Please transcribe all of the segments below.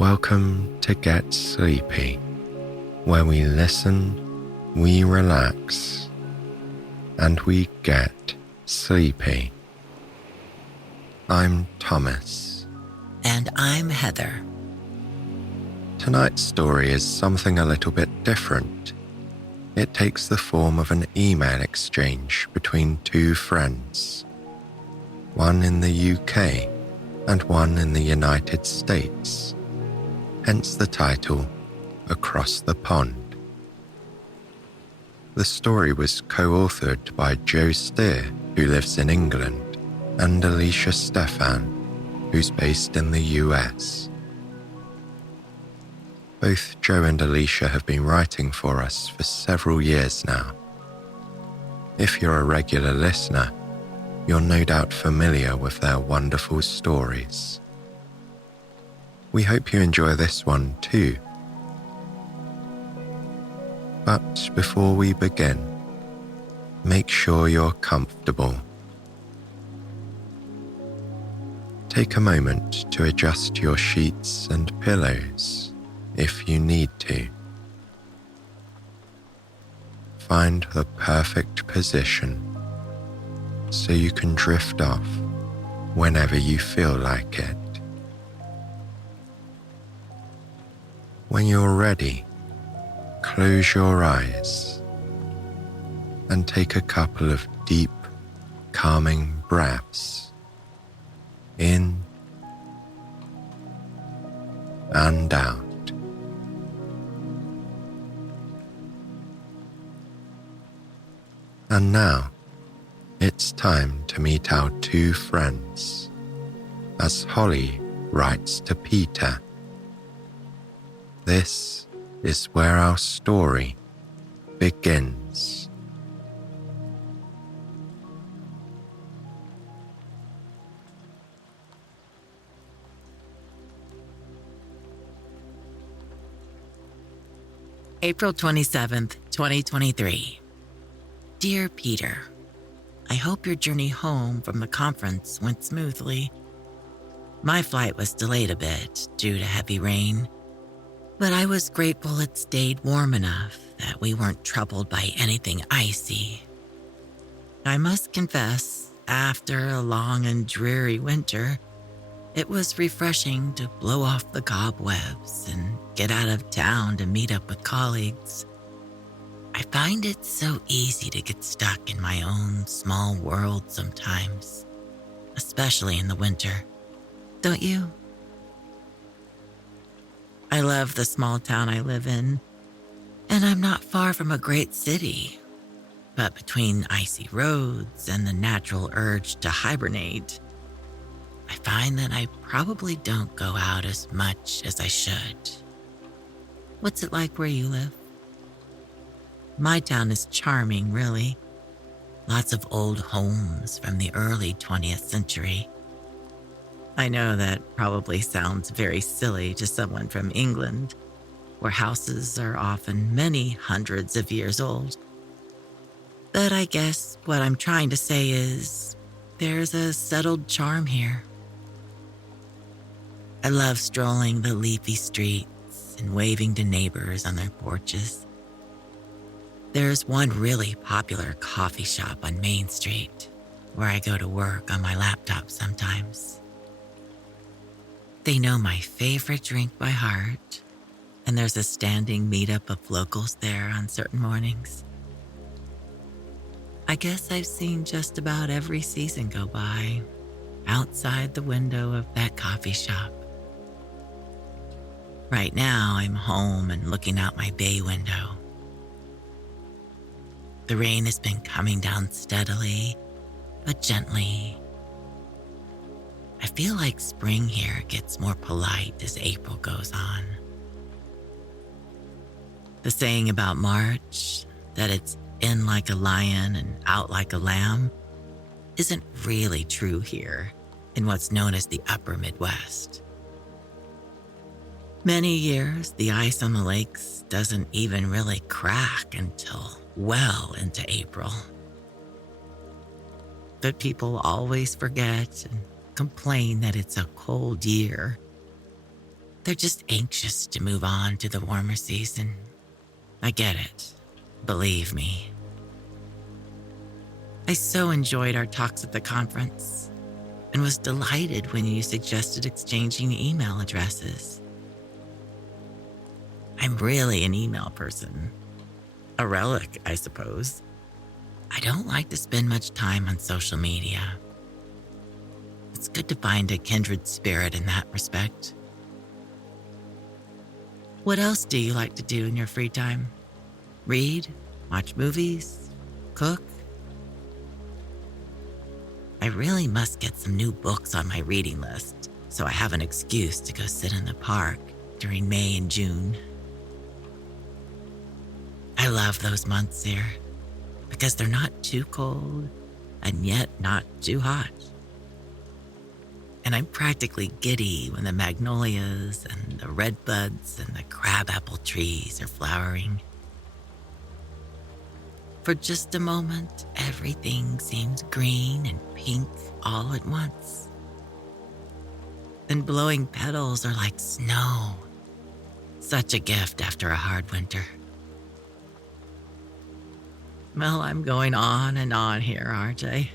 Welcome to Get Sleepy, where we listen, we relax, and we get sleepy. I'm Thomas. And I'm Heather. Tonight's story is something a little bit different. It takes the form of an email exchange between two friends, one in the UK and one in the United States, hence the title, Across the Pond. The story was co-authored by Joe Steer, who lives in England, and Alicia Steffann, who's based in the US. Both Joe and Alicia have been writing for us for several years now. If you're a regular listener, you're no doubt familiar with their wonderful stories. We hope you enjoy this one too. But before we begin, make sure you're comfortable. Take a moment to adjust your sheets and pillows if you need to. Find the perfect position so you can drift off whenever you feel like it. When you're ready, close your eyes and take a couple of deep, calming breaths in and out. And now, it's time to meet our two friends, as Holly writes to Peter. This is where our story begins. April 27th, 2023. Dear Peter, I hope your journey home from the conference went smoothly. My flight was delayed a bit due to heavy rain, but I was grateful it stayed warm enough that we weren't troubled by anything icy. I must confess, after a long and dreary winter, it was refreshing to blow off the cobwebs and get out of town to meet up with colleagues. I find it so easy to get stuck in my own small world sometimes, especially in the winter. Don't you? I love the small town I live in, and I'm not far from a great city. But between icy roads and the natural urge to hibernate, I find that I probably don't go out as much as I should. What's it like where you live? My town is charming, really. Lots of old homes from the early 20th century. I know that probably sounds very silly to someone from England, where houses are often many hundreds of years old. But I guess what I'm trying to say is there's a settled charm here. I love strolling the leafy streets and waving to neighbors on their porches. There's one really popular coffee shop on Main Street where I go to work on my laptop sometimes. They know my favorite drink by heart, and there's a standing meetup of locals there on certain mornings. I guess I've seen just about every season go by outside the window of that coffee shop. Right now, I'm home and looking out my bay window. The rain has been coming down steadily, but gently. I feel like spring here gets more polite as April goes on. The saying about March, that it's in like a lion and out like a lamb, isn't really true here in what's known as the upper Midwest. Many years, the ice on the lakes doesn't even really crack until well into April. But people always forget and complain that it's a cold year. They're just anxious to move on to the warmer season. I get it. Believe me. I so enjoyed our talks at the conference and was delighted when you suggested exchanging email addresses. I'm really an email person. A relic, I suppose. I don't like to spend much time on social media. It's good to find a kindred spirit in that respect. What else do you like to do in your free time? Read? Watch movies? Cook? I really must get some new books on my reading list, so I have an excuse to go sit in the park during May and June. I love those months here because they're not too cold and yet not too hot. And I'm practically giddy when the magnolias and the redbuds and the crabapple trees are flowering. For just a moment, everything seems green and pink all at once. And blowing petals are like snow. Such a gift after a hard winter. Well, I'm going on and on here, aren't I?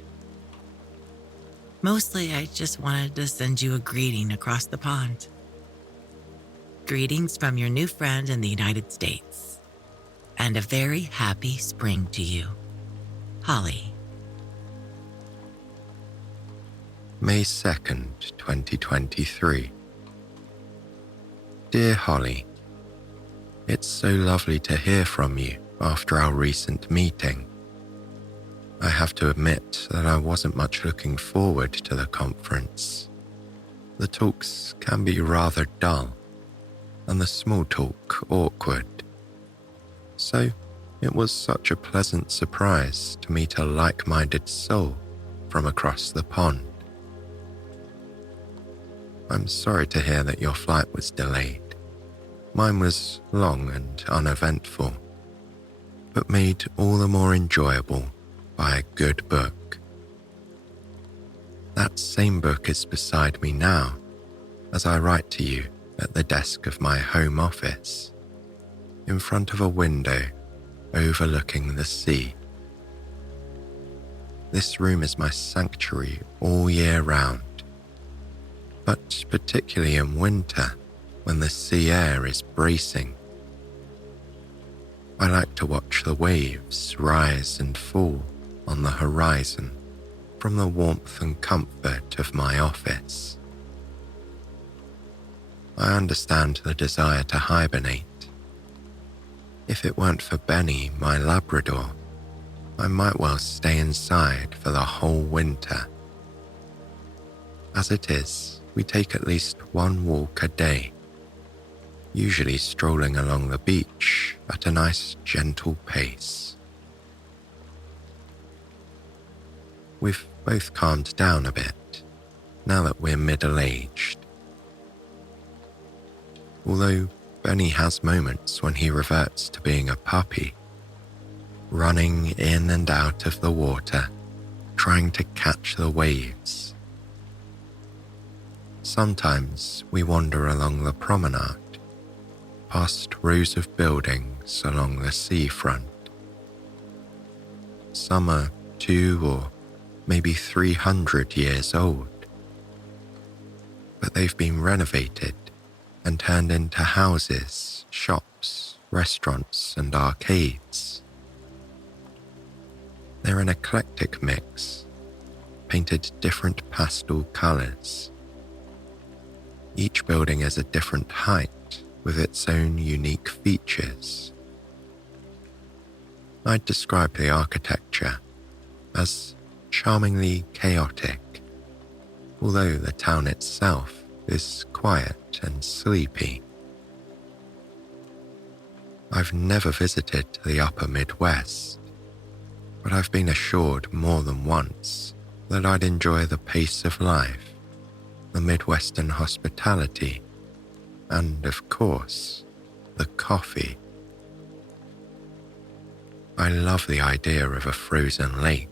Mostly, I just wanted to send you a greeting across the pond. Greetings from your new friend in the United States. And a very happy spring to you, Holly. May 2nd, 2023. Dear Holly, it's so lovely to hear from you after our recent meeting. I have to admit that I wasn't much looking forward to the conference. The talks can be rather dull, and the small talk awkward. So, it was such a pleasant surprise to meet a like-minded soul from across the pond. I'm sorry to hear that your flight was delayed. Mine was long and uneventful, but made all the more enjoyable by a good book. That same book is beside me now as I write to you at the desk of my home office, in front of a window overlooking the sea. This room is my sanctuary all year round, but particularly in winter when the sea air is bracing. I like to watch the waves rise and fall on the horizon from the warmth and comfort of my office. I understand the desire to hibernate. If it weren't for Benny, my Labrador, I might well stay inside for the whole winter. As it is, we take at least one walk a day, usually strolling along the beach at a nice gentle pace. We've both calmed down a bit now that we're middle-aged. Although Benny has moments when he reverts to being a puppy, running in and out of the water, trying to catch the waves. Sometimes we wander along the promenade, past rows of buildings along the seafront. Some are 200 or maybe 300 years old, but they've been renovated and turned into houses, shops, restaurants, and arcades. They're an eclectic mix, painted different pastel colours. Each building is a different height with its own unique features. I'd describe the architecture as charmingly chaotic, although the town itself is quiet and sleepy. I've never visited the upper Midwest, but I've been assured more than once that I'd enjoy the pace of life, the Midwestern hospitality, and, of course, the coffee. I love the idea of a frozen lake.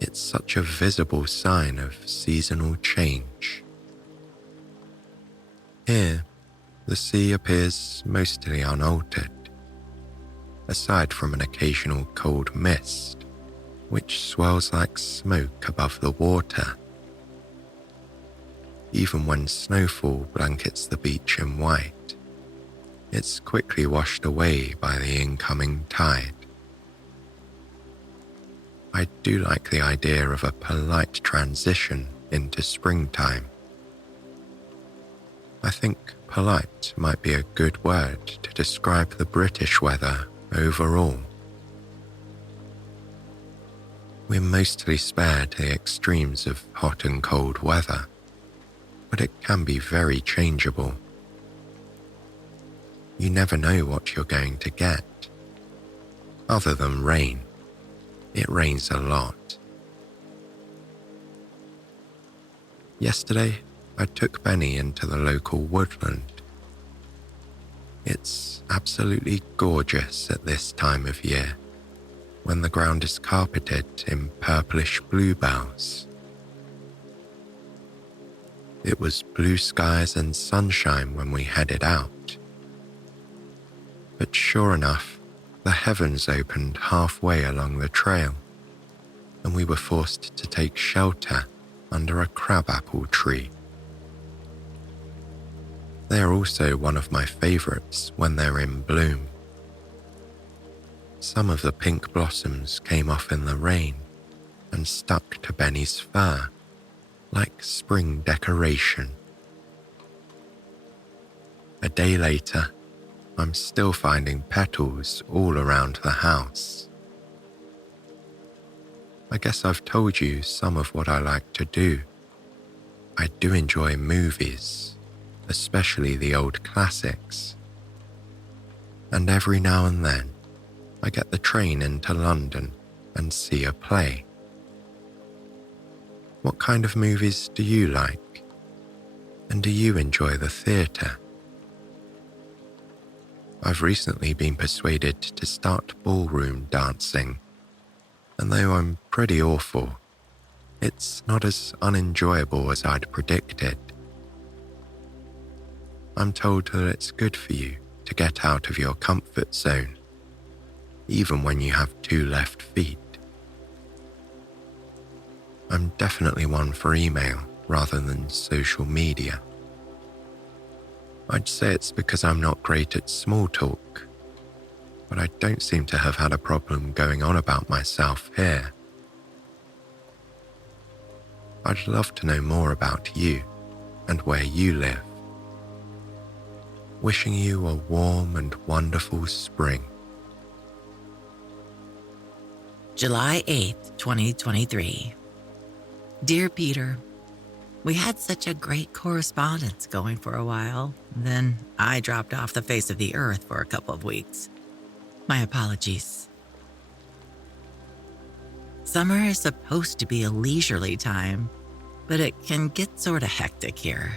It's such a visible sign of seasonal change. Here, the sea appears mostly unaltered, aside from an occasional cold mist, which swirls like smoke above the water. Even when snowfall blankets the beach in white, it's quickly washed away by the incoming tide. I do like the idea of a polite transition into springtime. I think polite might be a good word to describe the British weather overall. We're mostly spared the extremes of hot and cold weather, but it can be very changeable. You never know what you're going to get. Other than rain, it rains a lot. Yesterday, I took Benny into the local woodland. It's absolutely gorgeous at this time of year, when the ground is carpeted in purplish bluebells. It was blue skies and sunshine when we headed out. But sure enough, the heavens opened halfway along the trail, and we were forced to take shelter under a crabapple tree. They are also one of my favourites when they're in bloom. Some of the pink blossoms came off in the rain and stuck to Benny's fur like spring decoration. A day later, I'm still finding petals all around the house. I guess I've told you some of what I like to do. I do enjoy movies, especially the old classics. And every now and then, I get the train into London and see a play. What kind of movies do you like? And do you enjoy the theatre? I've recently been persuaded to start ballroom dancing, and though I'm pretty awful, it's not as unenjoyable as I'd predicted. I'm told that it's good for you to get out of your comfort zone, even when you have 2 left feet. I'm definitely one for email rather than social media. I'd say it's because I'm not great at small talk, but I don't seem to have had a problem going on about myself here. I'd love to know more about you and where you live. Wishing you a warm and wonderful spring. July 8th, 2023. Dear Peter, we had such a great correspondence going for a while. Then I dropped off the face of the earth for a couple of weeks. My apologies. Summer is supposed to be a leisurely time, but it can get sort of hectic here.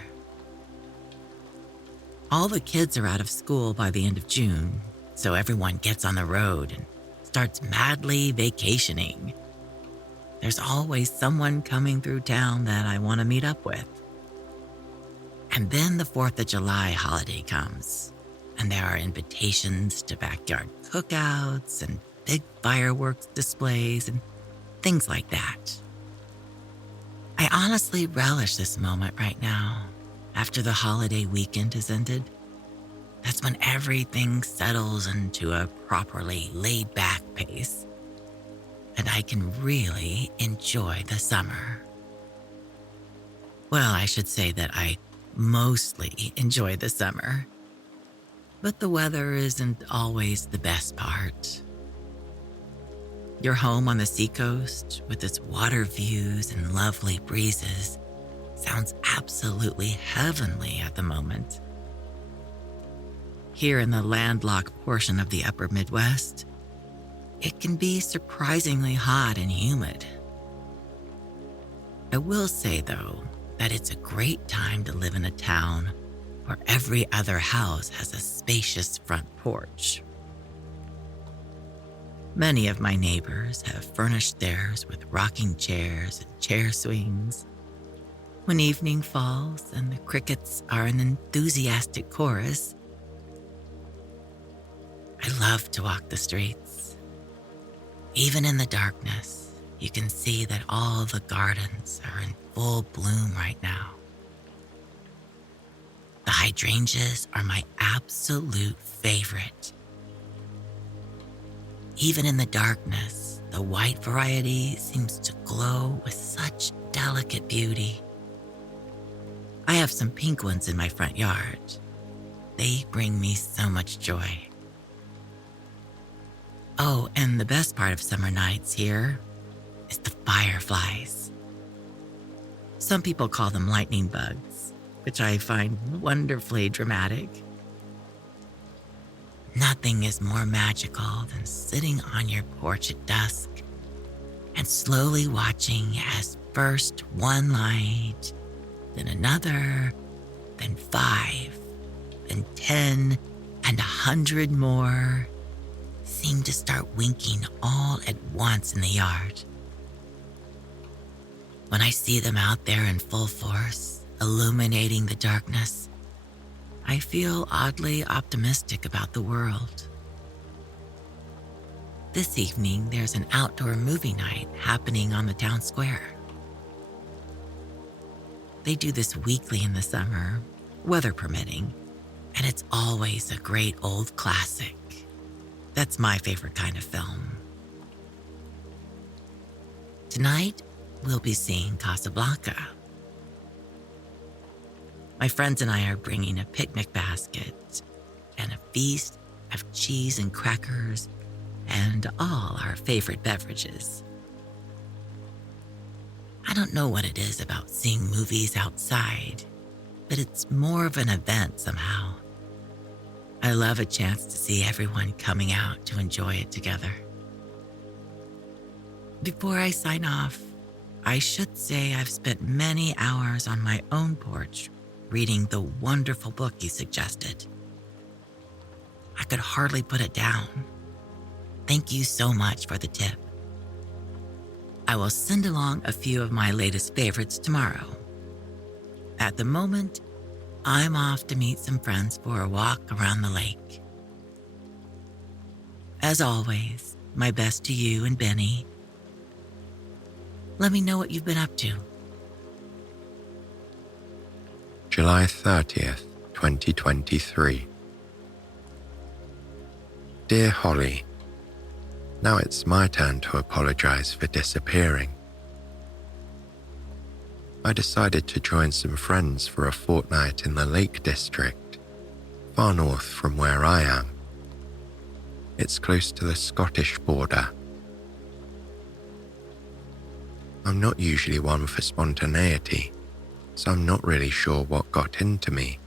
All the kids are out of school by the end of June, so everyone gets on the road and starts madly vacationing. There's always someone coming through town that I want to meet up with. And then the 4th of July holiday comes, and there are invitations to backyard cookouts and big fireworks displays and things like that. I honestly relish this moment right now, after the holiday weekend has ended. That's when everything settles into a properly laid-back pace, and I can really enjoy the summer. Well, I should say that I mostly enjoy the summer, but the weather isn't always the best part. Your home on the seacoast with its water views and lovely breezes sounds absolutely heavenly at the moment. Here in the landlocked portion of the upper Midwest, it can be surprisingly hot and humid. I will say, though, that it's a great time to live in a town where every other house has a spacious front porch. Many of my neighbors have furnished theirs with rocking chairs and chair swings. When evening falls and the crickets are an enthusiastic chorus, I love to walk the streets. Even in the darkness, you can see that all the gardens are in full bloom right now. The hydrangeas are my absolute favorite. Even in the darkness, the white variety seems to glow with such delicate beauty. I have some pink ones in my front yard. They bring me so much joy. Oh, and the best part of summer nights here is the fireflies. Some people call them lightning bugs, which I find wonderfully dramatic. Nothing is more magical than sitting on your porch at dusk and slowly watching as first one light, then another, then 5, then 10, and 100 more seem to start winking all at once in the yard. When I see them out there in full force, illuminating the darkness, I feel oddly optimistic about the world. This evening, there's an outdoor movie night happening on the town square. They do this weekly in the summer, weather permitting, and it's always a great old classic. That's my favorite kind of film. Tonight, we'll be seeing Casablanca. My friends and I are bringing a picnic basket and a feast of cheese and crackers and all our favorite beverages. I don't know what it is about seeing movies outside, but it's more of an event somehow. I love a chance to see everyone coming out to enjoy it together. Before I sign off, I should say I've spent many hours on my own porch reading the wonderful book you suggested. I could hardly put it down. Thank you so much for the tip. I will send along a few of my latest favorites tomorrow. At the moment, I'm off to meet some friends for a walk around the lake. As always, my best to you and Benny. Let me know what you've been up to. July 30th, 2023. Dear Holly, now it's my turn to apologize for disappearing. I decided to join some friends for a fortnight in the Lake District, far north from where I am. It's close to the Scottish border. I'm not usually one for spontaneity, so I'm not really sure what got into me.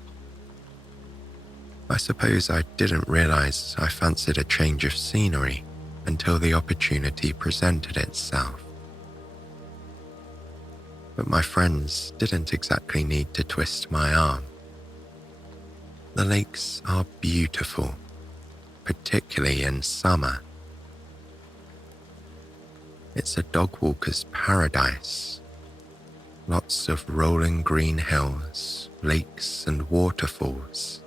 I suppose I didn't realize I fancied a change of scenery until the opportunity presented itself. But my friends didn't exactly need to twist my arm. The lakes are beautiful, particularly in summer. It's a dog walker's paradise. Lots of rolling green hills, lakes and waterfalls,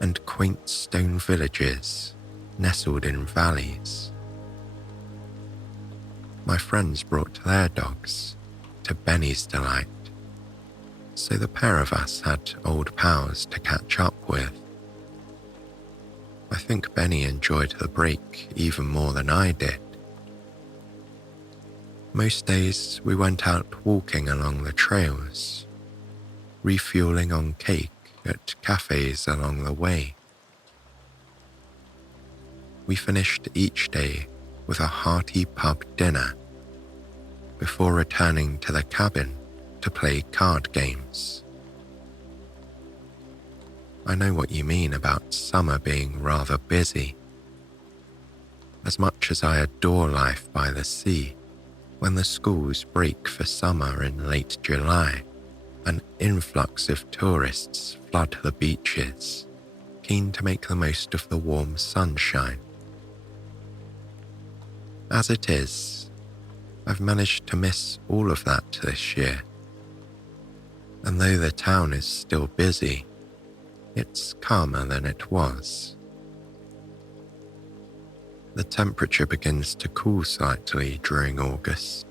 and quaint stone villages nestled in valleys. My friends brought their dogs, to Benny's delight, so the pair of us had old pals to catch up with. I think Benny enjoyed the break even more than I did. Most days we went out walking along the trails, refueling on cake at cafes along the way. We finished each day with a hearty pub dinner before returning to the cabin to play card games. I know what you mean about summer being rather busy. As much as I adore life by the sea, when the schools break for summer in late July, an influx of tourists flood the beaches, keen to make the most of the warm sunshine. As it is, I've managed to miss all of that this year. and though the town is still busy, it's calmer than it was. The temperature begins to cool slightly during August,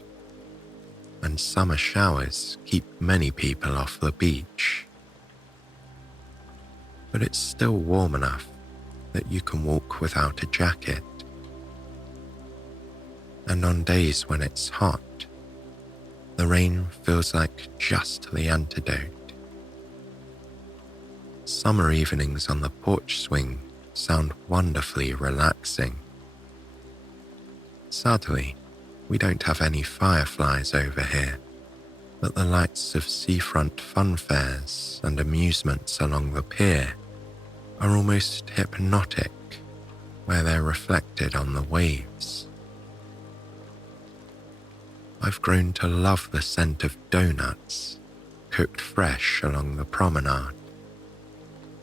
and summer showers keep many people off the beach. But it's still warm enough that you can walk without a jacket. And on days when it's hot, the rain feels like just the antidote. Summer evenings on the porch swing sound wonderfully relaxing. Sadly, we don't have any fireflies over here, but the lights of seafront fun fairs and amusements along the pier are almost hypnotic, where they're reflected on the waves. I've grown to love the scent of donuts, cooked fresh along the promenade,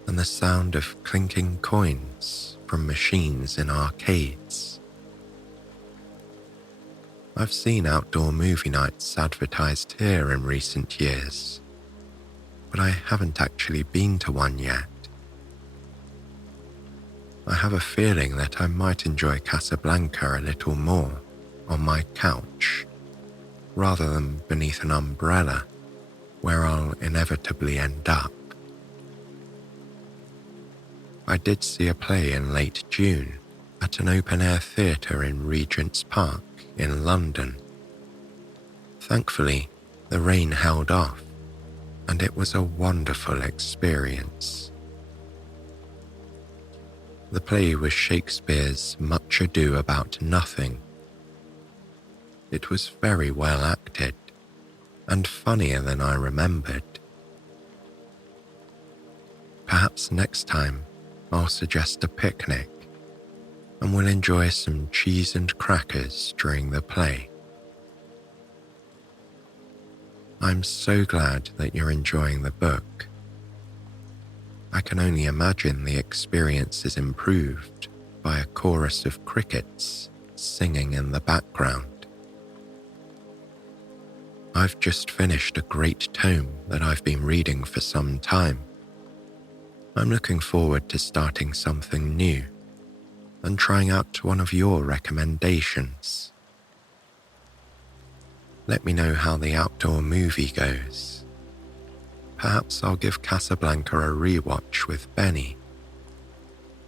and the sound of clinking coins from machines in arcades. I've seen outdoor movie nights advertised here in recent years, but I haven't actually been to one yet. I have a feeling that I might enjoy Casablanca a little more on my couch, rather than beneath an umbrella, where I'll inevitably end up. I did see a play in late June at an open-air theatre in Regent's Park in London. Thankfully, the rain held off, and it was a wonderful experience. The play was Shakespeare's Much Ado About Nothing. It was very well acted, and funnier than I remembered. Perhaps next time I'll suggest a picnic, and we'll enjoy some cheese and crackers during the play. I'm so glad that you're enjoying the book. I can only imagine the experience is improved by a chorus of crickets singing in the background. I've just finished a great tome that I've been reading for some time. I'm looking forward to starting something new and trying out one of your recommendations. Let me know how the outdoor movie goes. Perhaps I'll give Casablanca a rewatch with Benny,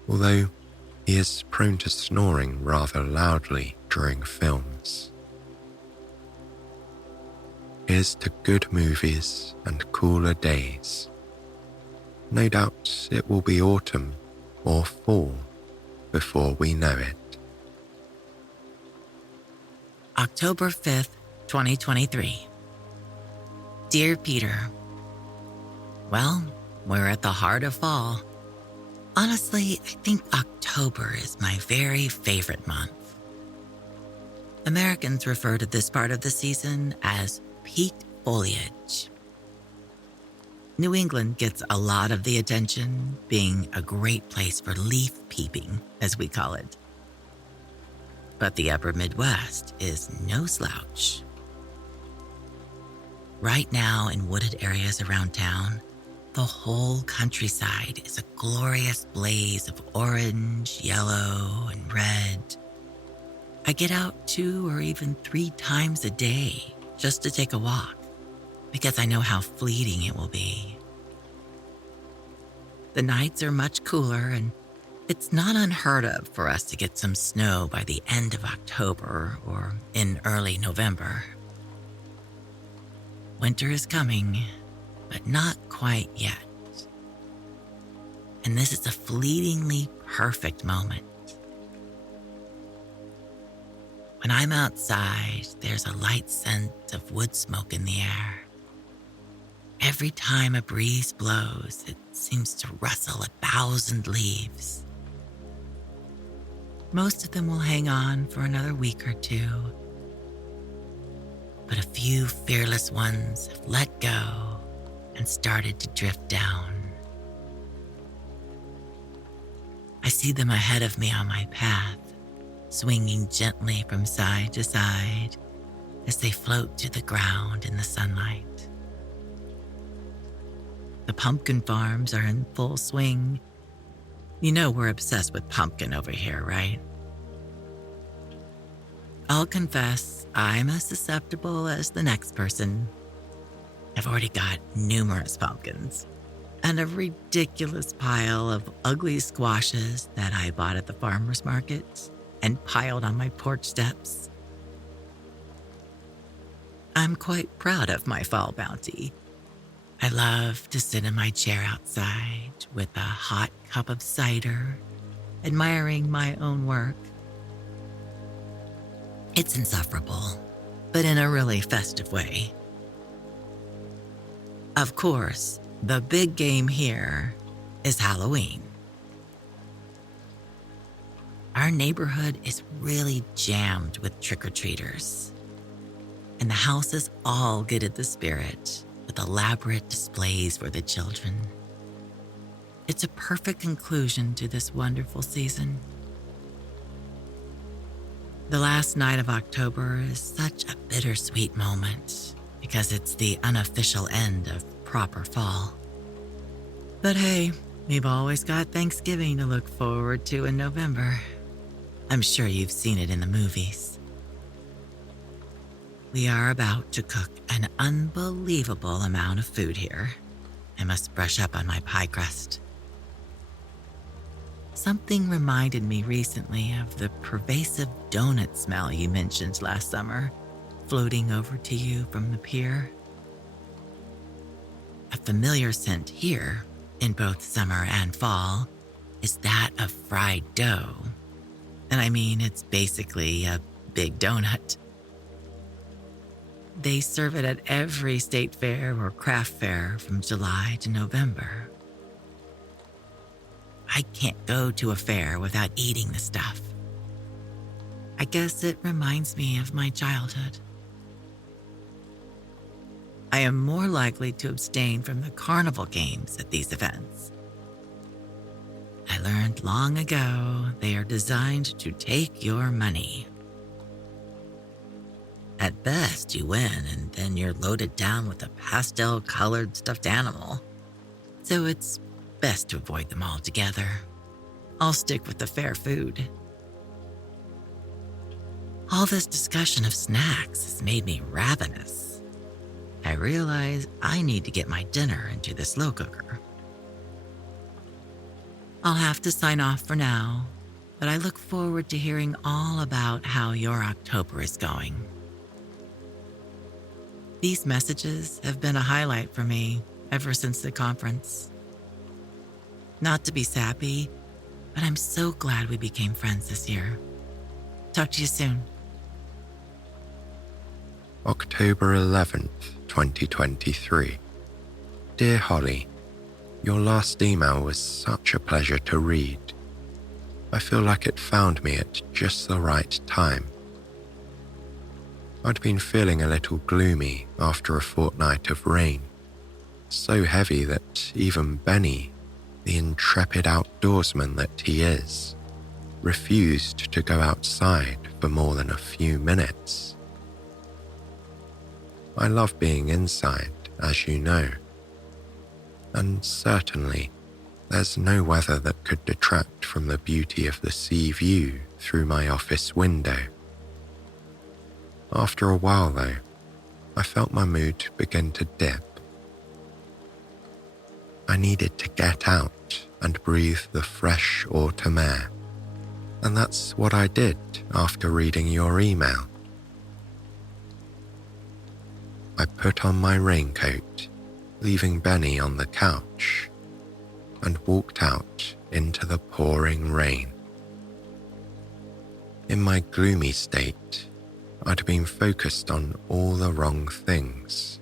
although he is prone to snoring rather loudly during films. Here's to good movies and cooler days. No doubt it will be autumn or fall before we know it. October 5th, 2023. Dear Peter, well, we're at the heart of fall. Honestly, I think October is my very favorite month. Americans refer to this part of the season as peak foliage. New England gets a lot of the attention, being a great place for leaf peeping, as we call it. But the upper Midwest is no slouch. Right now, in wooded areas around town, the whole countryside is a glorious blaze of orange, yellow, and red. I get out 2 or even 3 times a day just to take a walk, because I know how fleeting it will be. The nights are much cooler, and it's not unheard of for us to get some snow by the end of October or in early November. Winter is coming, but not quite yet. And this is a fleetingly perfect moment. When I'm outside, there's a light scent of wood smoke in the air. Every time a breeze blows, it seems to rustle 1,000 leaves. Most of them will hang on for another week or 2, but a few fearless ones have let go and started to drift down. I see them ahead of me on my path, swinging gently from side to side as they float to the ground in the sunlight. The pumpkin farms are in full swing. You know we're obsessed with pumpkin over here, right? I'll confess, I'm as susceptible as the next person. I've already got numerous pumpkins and a ridiculous pile of ugly squashes that I bought at the farmer's market and piled on my porch steps. I'm quite proud of my fall bounty. I love to sit in my chair outside with a hot cup of cider, admiring my own work. It's insufferable, but in a really festive way. Of course, the big game here is Halloween. Our neighborhood is really jammed with trick-or-treaters, and the houses all get at the spirit with elaborate displays for the children. It's a perfect conclusion to this wonderful season. The last night of October is such a bittersweet moment because it's the unofficial end of proper fall. But hey, we've always got Thanksgiving to look forward to in November. I'm sure you've seen it in the movies. We are about to cook an unbelievable amount of food here. I must brush up on my pie crust. Something reminded me recently of the pervasive donut smell you mentioned last summer, floating over to you from the pier. A familiar scent here, in both summer and fall, is that of fried dough. And I mean, it's basically a big donut. They serve it at every state fair or craft fair from July to November. I can't go to a fair without eating the stuff. I guess it reminds me of my childhood. I am more likely to abstain from the carnival games at these events. I learned long ago they are designed to take your money. At best, you win, and then you're loaded down with a pastel-colored stuffed animal. So it's best to avoid them altogether. I'll stick with the fair food. All this discussion of snacks has made me ravenous. I realize I need to get my dinner into the slow cooker. I'll have to sign off for now, but I look forward to hearing all about how your October is going. These messages have been a highlight for me ever since the conference. Not to be sappy, but I'm so glad we became friends this year. Talk to you soon. October 11th, 2023. Dear Holly, your last email was such a pleasure to read. I feel like it found me at just the right time. I'd been feeling a little gloomy after a fortnight of rain, so heavy that even Benny, the intrepid outdoorsman that he is, refused to go outside for more than a few minutes. I love being inside, as you know, and certainly there's no weather that could detract from the beauty of the sea view through my office window. After a while, though, I felt my mood begin to dip. I needed to get out and breathe the fresh autumn air, and that's what I did after reading your email. I put on my raincoat, leaving Benny on the couch, and walked out into the pouring rain. In my gloomy state, I'd been focused on all the wrong things,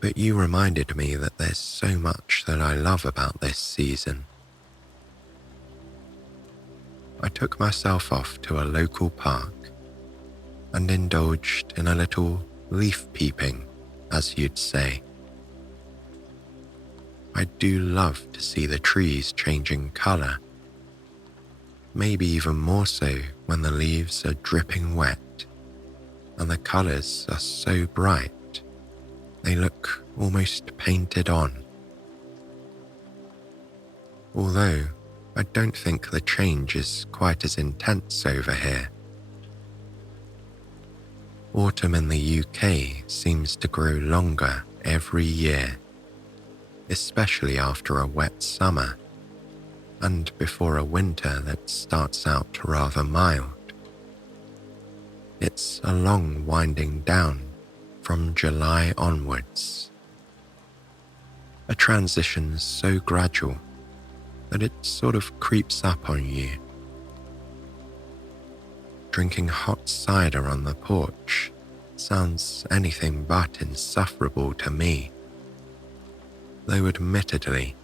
but you reminded me that there's so much that I love about this season. I took myself off to a local park and indulged in a little leaf peeping, as you'd say. I do love to see the trees changing colour, maybe even more so when the leaves are dripping wet and the colours are so bright they look almost painted on. although I don't think the change is quite as intense over here. Autumn in the UK seems to grow longer every year, especially after a wet summer and before a winter that starts out rather mild. It's a long winding down from July onwards. A transition so gradual that it sort of creeps up on you. Drinking hot cider on the porch sounds anything but insufferable to me, though admittedly,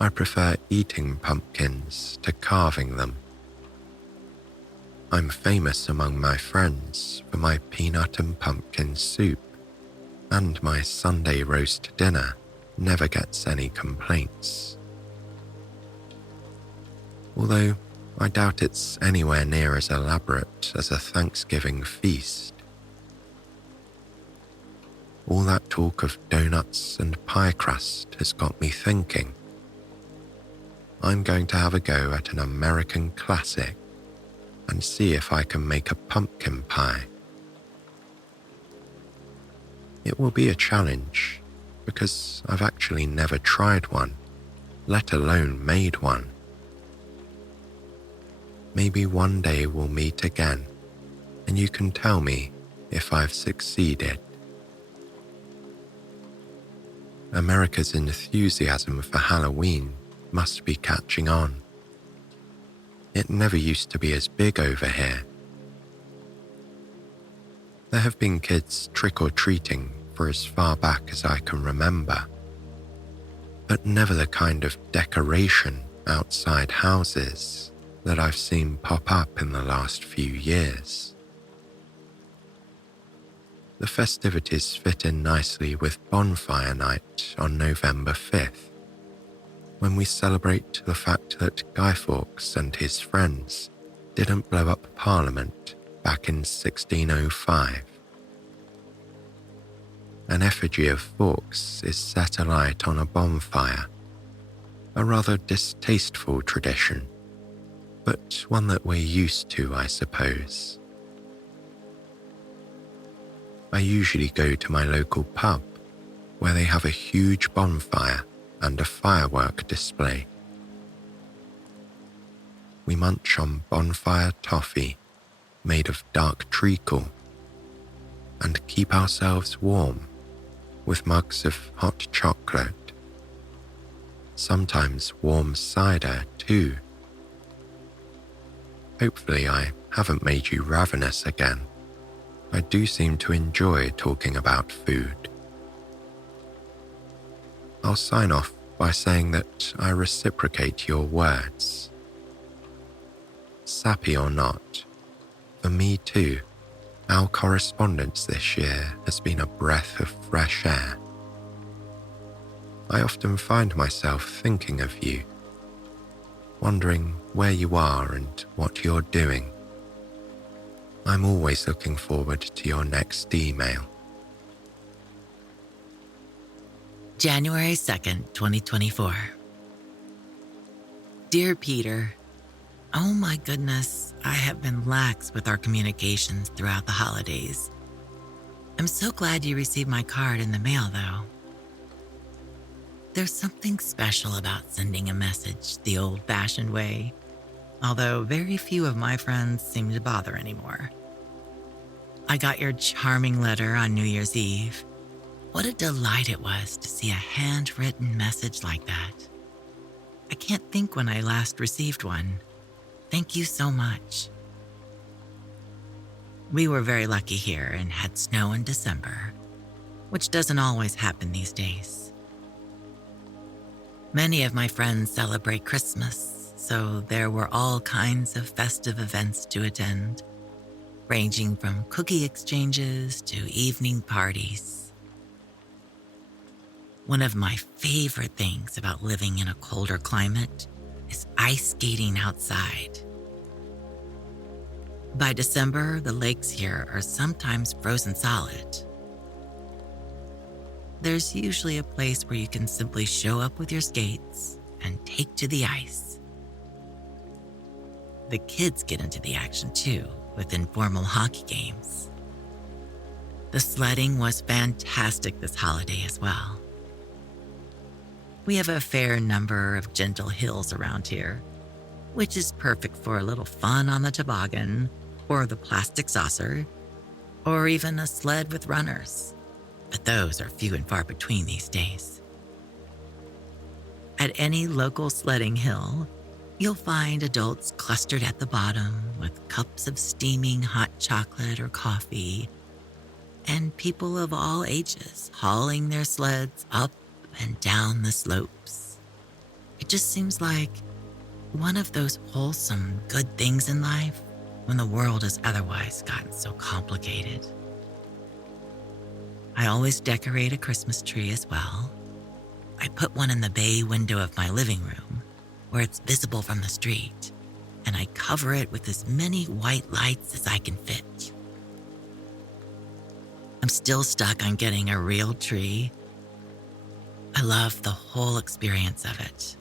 I prefer eating pumpkins to carving them. I'm famous among my friends for my peanut and pumpkin soup, and my Sunday roast dinner never gets any complaints. Although I doubt it's anywhere near as elaborate as a Thanksgiving feast. All that talk of donuts and pie crust has got me thinking. I'm going to have a go at an American classic and see if I can make a pumpkin pie. It will be a challenge because I've actually never tried one, let alone made one. Maybe one day we'll meet again and you can tell me if I've succeeded. America's enthusiasm for Halloween must be catching on. It never used to be as big over here. There have been kids trick-or-treating for as far back as I can remember, but never the kind of decoration outside houses that I've seen pop up in the last few years. The festivities fit in nicely with Bonfire Night on November 5th, when we celebrate the fact that Guy Fawkes and his friends didn't blow up Parliament back in 1605. An effigy of Fawkes is set alight on a bonfire, a rather distasteful tradition, but one that we're used to, I suppose. I usually go to my local pub, where they have a huge bonfire and a firework display. We munch on bonfire toffee made of dark treacle and keep ourselves warm with mugs of hot chocolate, sometimes warm cider too. Hopefully I haven't made you ravenous again. I do seem to enjoy talking about food. I'll sign off by saying that I reciprocate your words. Sappy or not, for me too, our correspondence this year has been a breath of fresh air. I often find myself thinking of you, wondering where you are and what you're doing. I'm always looking forward to your next email. January 2nd, 2024. Dear Peter, oh my goodness, I have been lax with our communications throughout the holidays. I'm so glad you received my card in the mail, though. There's something special about sending a message the old-fashioned way, although very few of my friends seem to bother anymore. I got your charming letter on New Year's Eve. What a delight it was to see a handwritten message like that. I can't think when I last received one. Thank you so much. We were very lucky here and had snow in December, which doesn't always happen these days. Many of my friends celebrate Christmas, so there were all kinds of festive events to attend, ranging from cookie exchanges to evening parties. One of my favorite things about living in a colder climate is ice skating outside. By December, the lakes here are sometimes frozen solid. There's usually a place where you can simply show up with your skates and take to the ice. The kids get into the action too, with informal hockey games. The sledding was fantastic this holiday as well. We have a fair number of gentle hills around here, which is perfect for a little fun on the toboggan, or the plastic saucer, or even a sled with runners. But those are few and far between these days. At any local sledding hill, you'll find adults clustered at the bottom with cups of steaming hot chocolate or coffee, and people of all ages hauling their sleds up and down the slopes. It just seems like one of those wholesome, good things in life when the world has otherwise gotten so complicated. I always decorate a Christmas tree as well. I put one in the bay window of my living room, where it's visible from the street, and I cover it with as many white lights as I can fit. I'm still stuck on getting a real tree. I love the whole experience of it.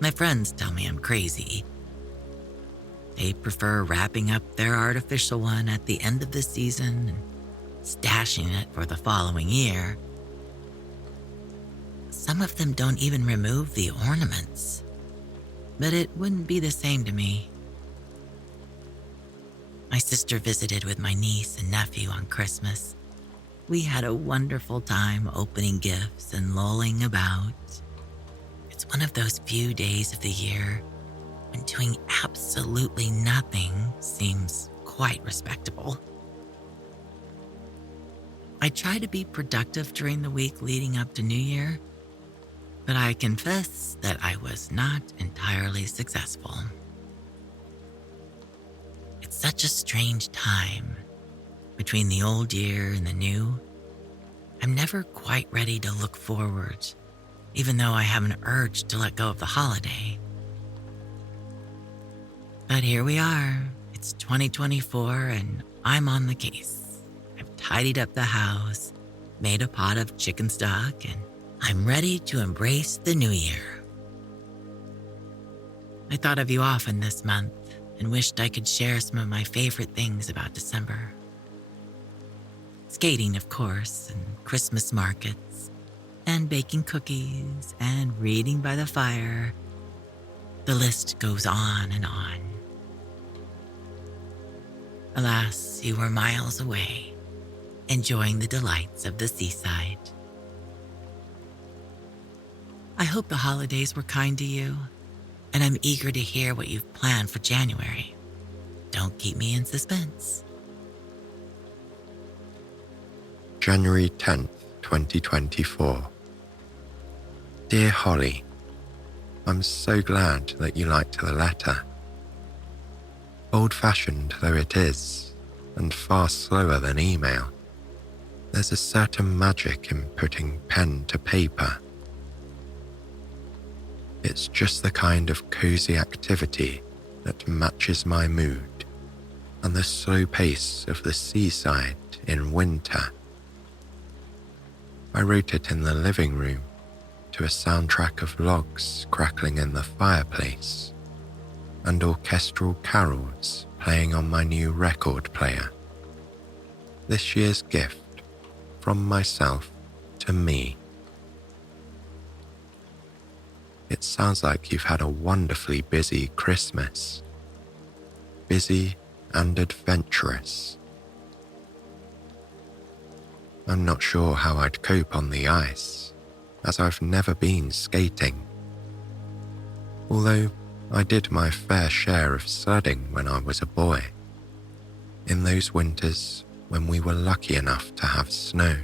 My friends tell me I'm crazy. They prefer wrapping up their artificial one at the end of the season and stashing it for the following year. Some of them don't even remove the ornaments, but it wouldn't be the same to me. My sister visited with my niece and nephew on Christmas. We had a wonderful time opening gifts and lolling about. It's one of those few days of the year when doing absolutely nothing seems quite respectable. I try to be productive during the week leading up to New Year, but I confess that I was not entirely successful. It's such a strange time between the old year and the new. I'm never quite ready to look forward, even though I have an urge to let go of the holiday. But here we are. It's 2024 and I'm on the case. I've tidied up the house, made a pot of chicken stock, and I'm ready to embrace the new year. I thought of you often this month and wished I could share some of my favorite things about December. Skating, of course, and Christmas markets, and baking cookies, and reading by the fire. The list goes on and on. Alas, you were miles away, enjoying the delights of the seaside. I hope the holidays were kind to you, and I'm eager to hear what you've planned for January. Don't keep me in suspense. January 10th, 2024. Dear Holly, I'm so glad that you liked the letter. Old-fashioned though it is, and far slower than email, there's a certain magic in putting pen to paper. It's just the kind of cozy activity that matches my mood and the slow pace of the seaside in winter. I wrote it in the living room to a soundtrack of logs crackling in the fireplace and orchestral carols playing on my new record player. This year's gift from myself to me. It sounds like you've had a wonderfully busy Christmas. Busy and adventurous. I'm not sure how I'd cope on the ice, as I've never been skating. Although I did my fair share of sledding when I was a boy, in those winters when we were lucky enough to have snow.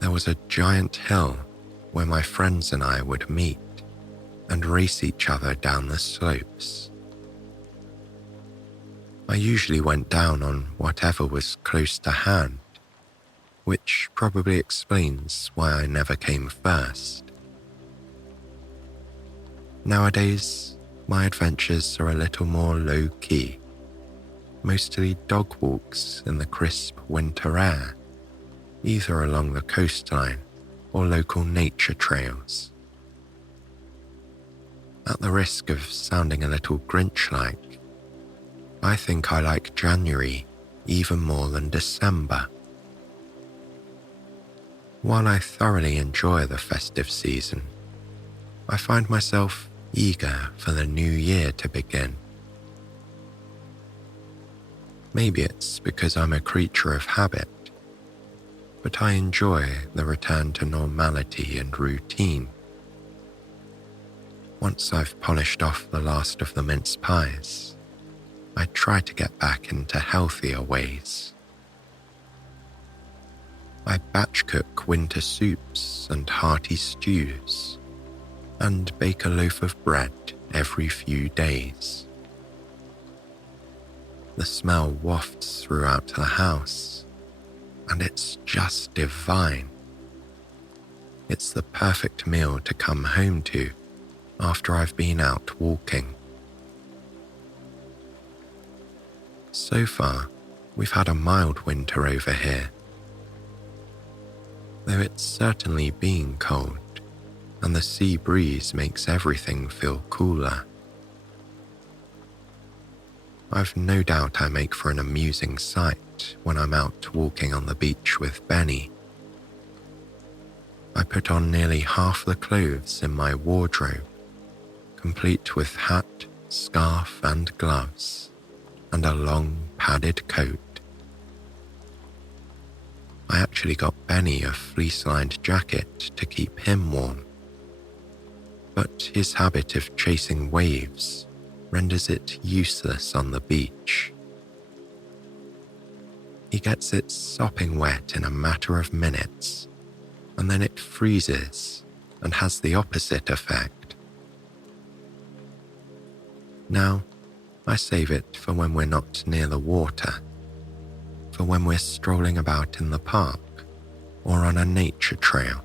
There was a giant hill where my friends and I would meet and race each other down the slopes. I usually went down on whatever was close to hand, which probably explains why I never came first. Nowadays, my adventures are a little more low-key, mostly dog walks in the crisp winter air, either along the coastline or local nature trails. At the risk of sounding a little Grinch-like, I think I like January even more than December. While I thoroughly enjoy the festive season, I find myself eager for the new year to begin. Maybe it's because I'm a creature of habit, but I enjoy the return to normality and routine. Once I've polished off the last of the mince pies, I try to get back into healthier ways. I batch cook winter soups and hearty stews, and bake a loaf of bread every few days. The smell wafts throughout the house, and it's just divine. It's the perfect meal to come home to after I've been out walking. So far, we've had a mild winter over here, though it's certainly been cold, and the sea breeze makes everything feel cooler. I've no doubt I make for an amusing sight when I'm out walking on the beach with Benny. I put on nearly half the clothes in my wardrobe, complete with hat, scarf and gloves, and a long padded coat. I actually got Benny a fleece-lined jacket to keep him warm, but his habit of chasing waves renders it useless on the beach. He gets it sopping wet in a matter of minutes, and then it freezes and has the opposite effect. Now, I save it for when we're not near the water, for when we're strolling about in the park or on a nature trail.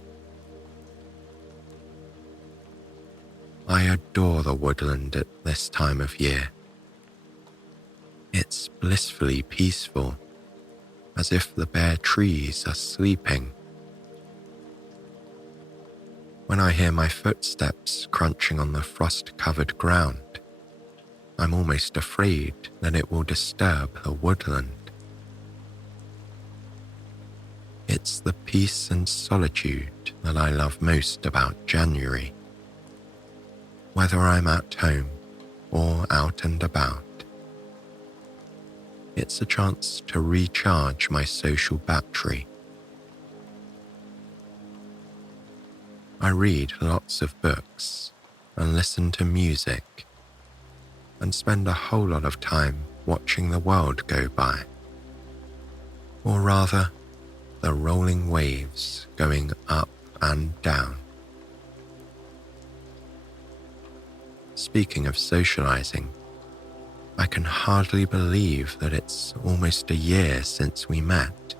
I adore the woodland at this time of year. It's blissfully peaceful, as if the bare trees are sleeping. When I hear my footsteps crunching on the frost-covered ground, I'm almost afraid that it will disturb the woodland. It's the peace and solitude that I love most about January. Whether I'm at home or out and about, it's a chance to recharge my social battery. I read lots of books and listen to music and spend a whole lot of time watching the world go by, or rather, the rolling waves going up and down. Speaking of socializing, I can hardly believe that it's almost a year since we met.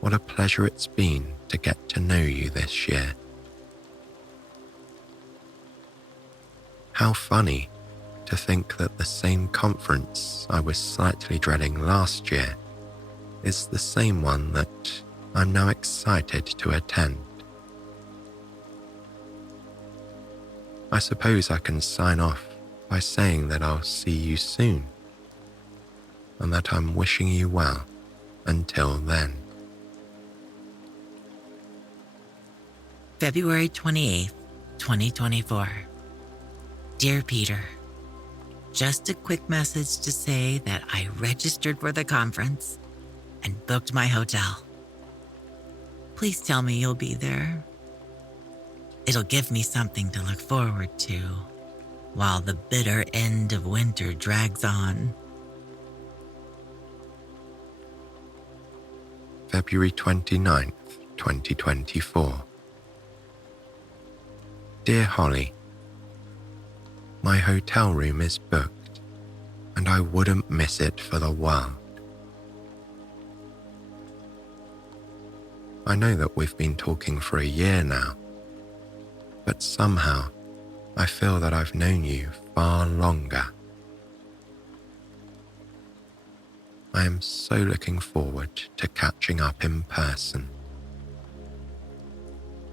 What a pleasure it's been to get to know you this year. How funny to think that the same conference I was slightly dreading last year is the same one that I'm now excited to attend. I suppose I can sign off by saying that I'll see you soon, and that I'm wishing you well until then. February 28th, 2024. Dear Peter, just a quick message to say that I registered for the conference and booked my hotel. Please tell me you'll be there. It'll give me something to look forward to while the bitter end of winter drags on. February 29th, 2024. Dear Holly, my hotel room is booked, and I wouldn't miss it for the world. I know that we've been talking for a year now, but somehow I feel that I've known you far longer. I am so looking forward to catching up in person.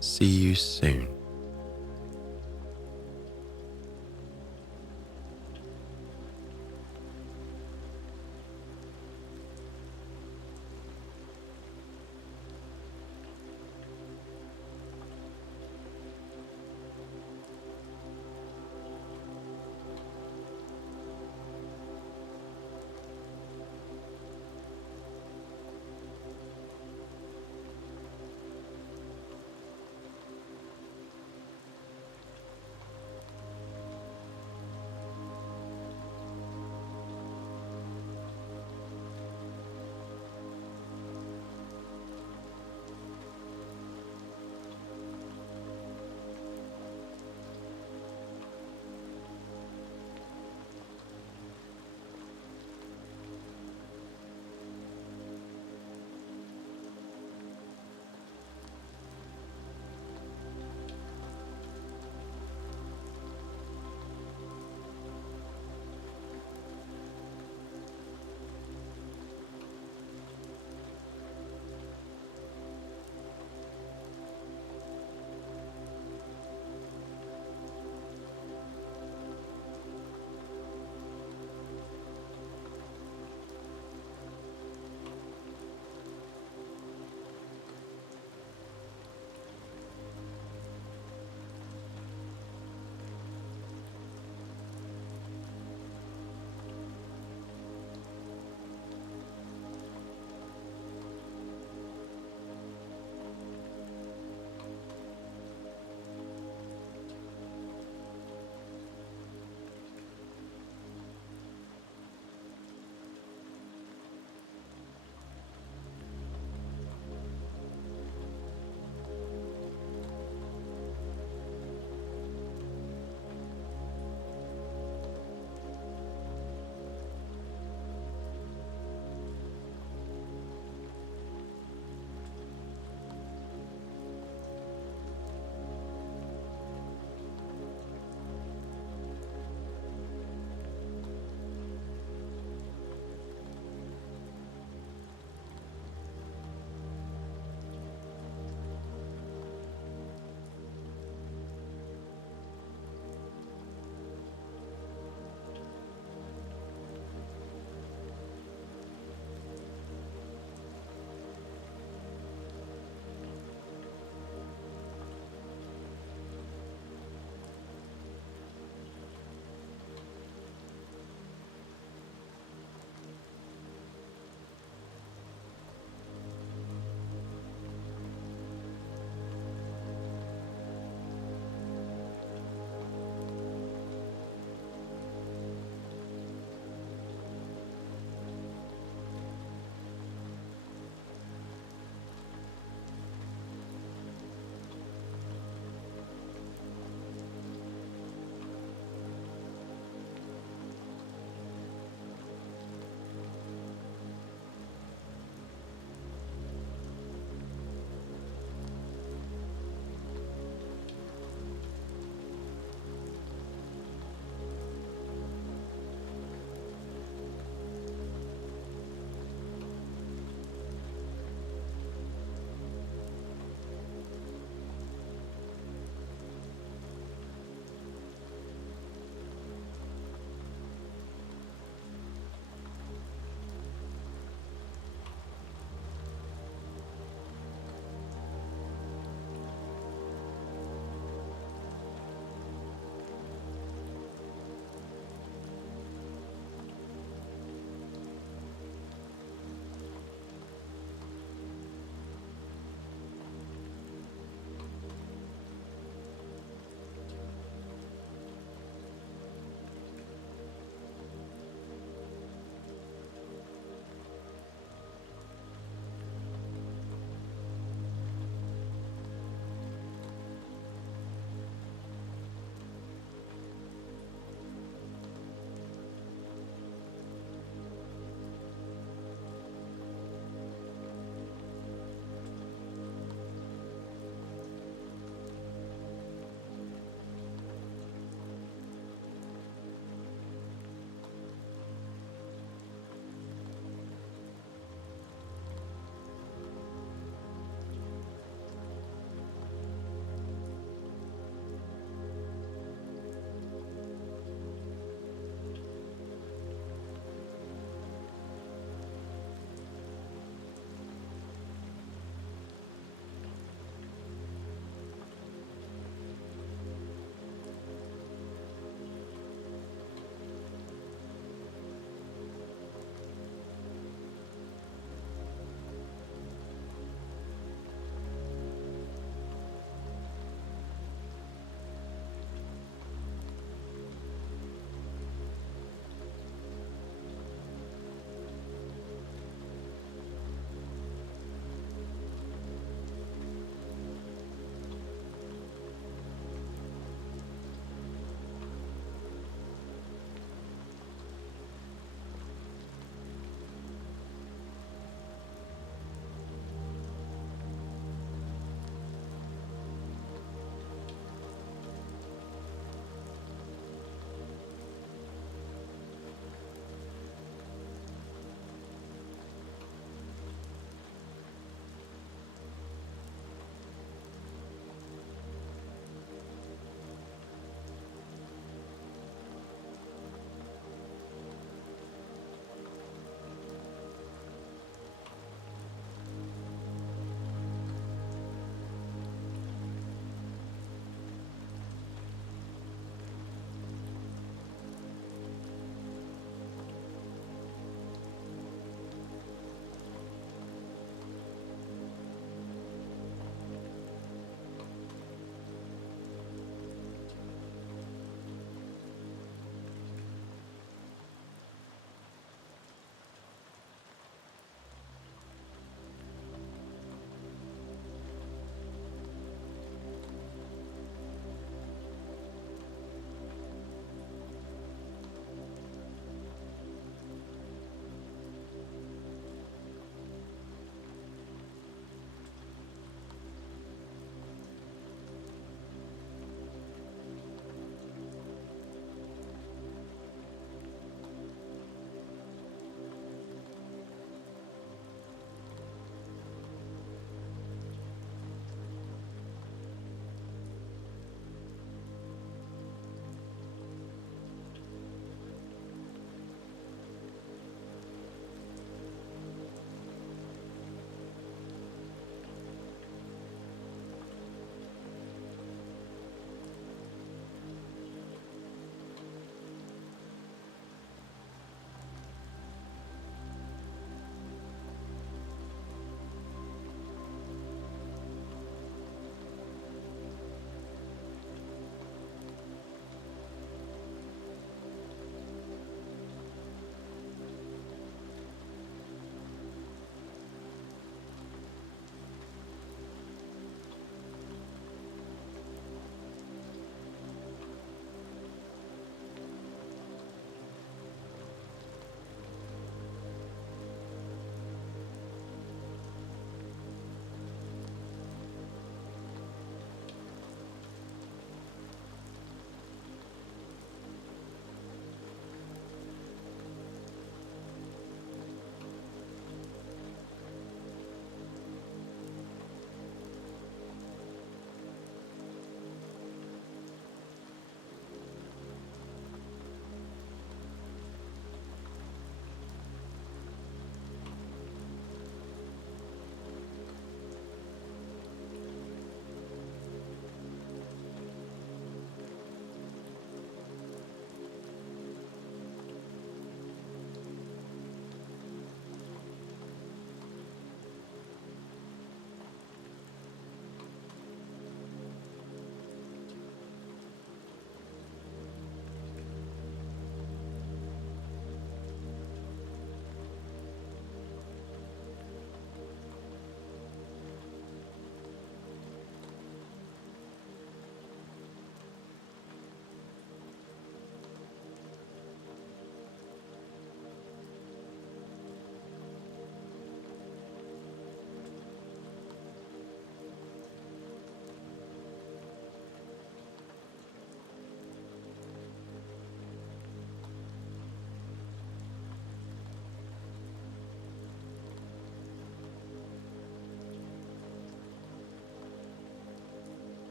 See you soon.